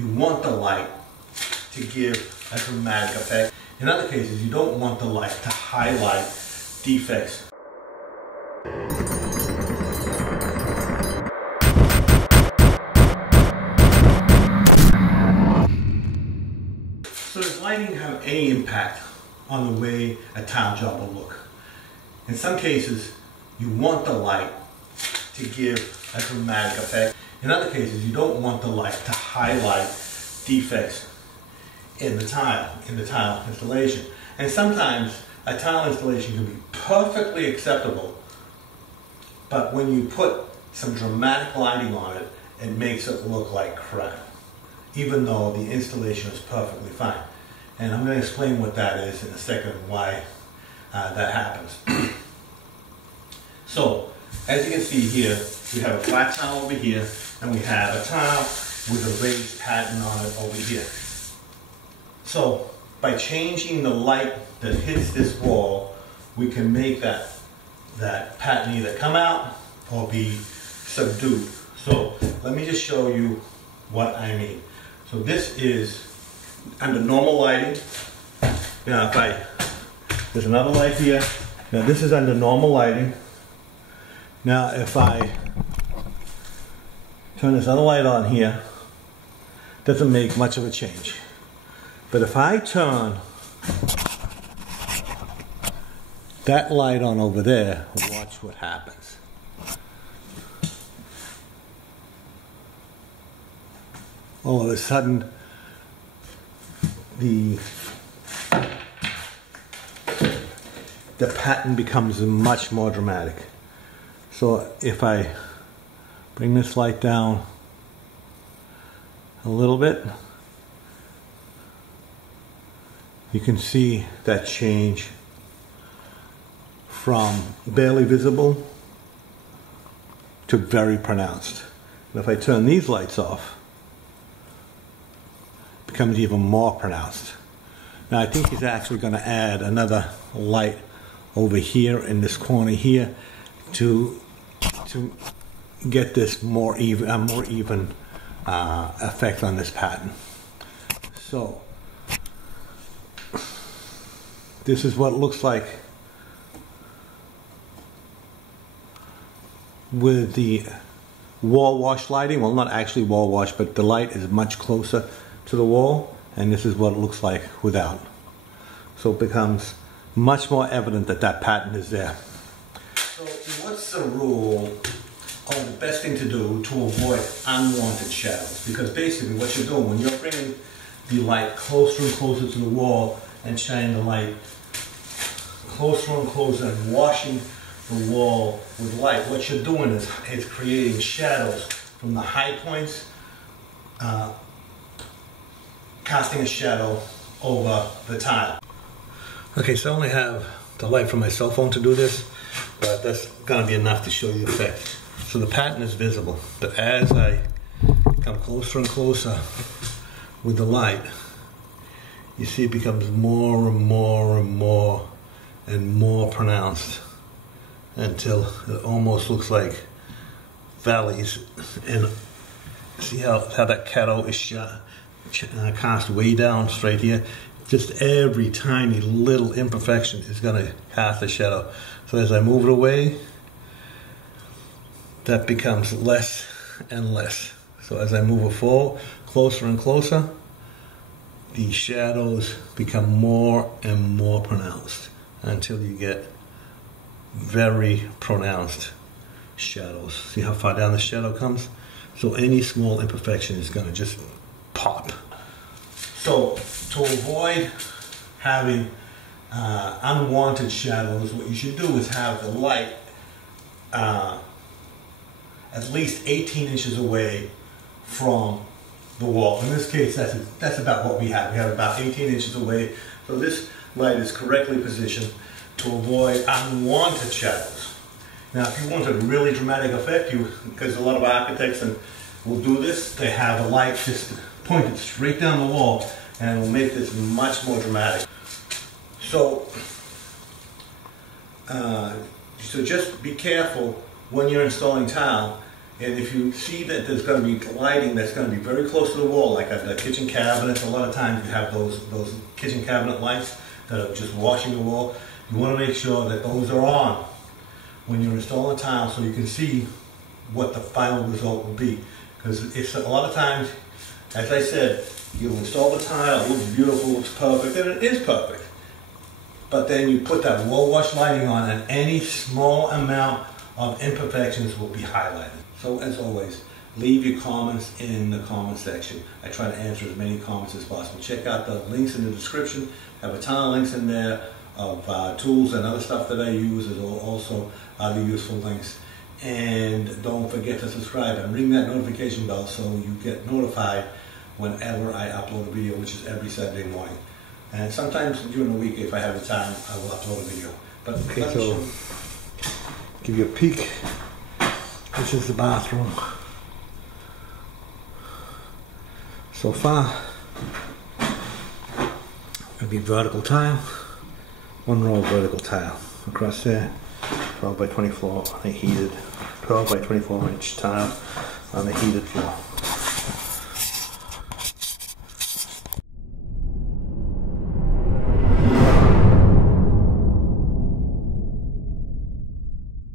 you want the light to give a dramatic effect. In other cases, you don't want the light to highlight defects. So does lighting have any impact on the way a tile job will look? In some cases, you want the light to give a dramatic effect. In other cases, you don't want the light to highlight defects in the tile installation. And sometimes a tile installation can be perfectly acceptable, but when you put some dramatic lighting on it, it makes it look like crap, even though the installation is perfectly fine. And I'm going to explain what that is in a second, why that happens. So, as you can see here, we have a flat tile over here, and we have a tile with a raised pattern on it over here. So, by changing the light that hits this wall, we can make that pattern either come out or be subdued. So, let me just show you what I mean. So this is under normal lighting. Now there's another light here. Now this is under normal lighting. Now if I turn this other light on here, doesn't make much of a change. But if I turn that light on over there, watch what happens. All of a sudden, the pattern becomes much more dramatic. So if I bring this light down a little bit, you can see that change from barely visible to very pronounced. And if I turn these lights off, it becomes even more pronounced. Now I think he's actually going to add another light over here in this corner here to get this more even effect on this pattern. So this is what it looks like with the wall wash lighting. Well, not actually wall wash, but the light is much closer to the wall, and this is what it looks like without. So it becomes much more evident that that pattern is there. So what's the rule, or the best thing to do to avoid unwanted shadows? Because basically what you're doing when you're bringing the light closer and closer to the wall and shining the light closer and closer and washing the wall with light, what you're doing is creating shadows from the high points, casting a shadow over the tile. Okay, so I only have the light from my cell phone to do this, but that's going to be enough to show you the effect. So the pattern is visible, but as I come closer and closer with the light, you see it becomes more and more and more and more pronounced until it almost looks like valleys. And see how that shadow is cast way down straight here? Just every tiny little imperfection is going to cast a shadow. So as I move it away, that becomes less and less. So as I move it forward, closer and closer, the shadows become more and more pronounced until you get very pronounced shadows. See how far down the shadow comes? So any small imperfection is going to just pop. So to avoid having unwanted shadows, what you should do is have the light at least 18 inches away from the wall. In this case, that's about what we have. We have about 18 inches away. So this light is correctly positioned to avoid unwanted shadows. Now, if you want a really dramatic effect, because a lot of architects will do this, they have the light just pointed straight down the wall, and it will make this much more dramatic. So just be careful when you're installing tile And if you see that there's going to be lighting that's going to be very close to the wall, like at the kitchen cabinets, a lot of times you have those kitchen cabinet lights that are just washing the wall. You want to make sure that those are on when you're installing tile so you can see what the final result will be. Because it's a lot of times, as I said, you'll install the tile, it looks beautiful, looks perfect, and it is perfect. But then you put that wall wash lighting on and any small amount of imperfections will be highlighted. So as always, leave your comments in the comment section. I try to answer as many comments as possible. Check out the links in the description. I have a ton of links in there of tools and other stuff that I use, as also other useful links. And don't forget to subscribe and ring that notification bell so you get notified whenever I upload a video, which is every Saturday morning. And sometimes during the week, if I have the time, I will upload a video. But okay, so give you a peek. This is the bathroom. So far, it'll be vertical tile. One row of vertical tile across there. 12 by 24 on a heated, 12 by 24 inch tile on a heated floor.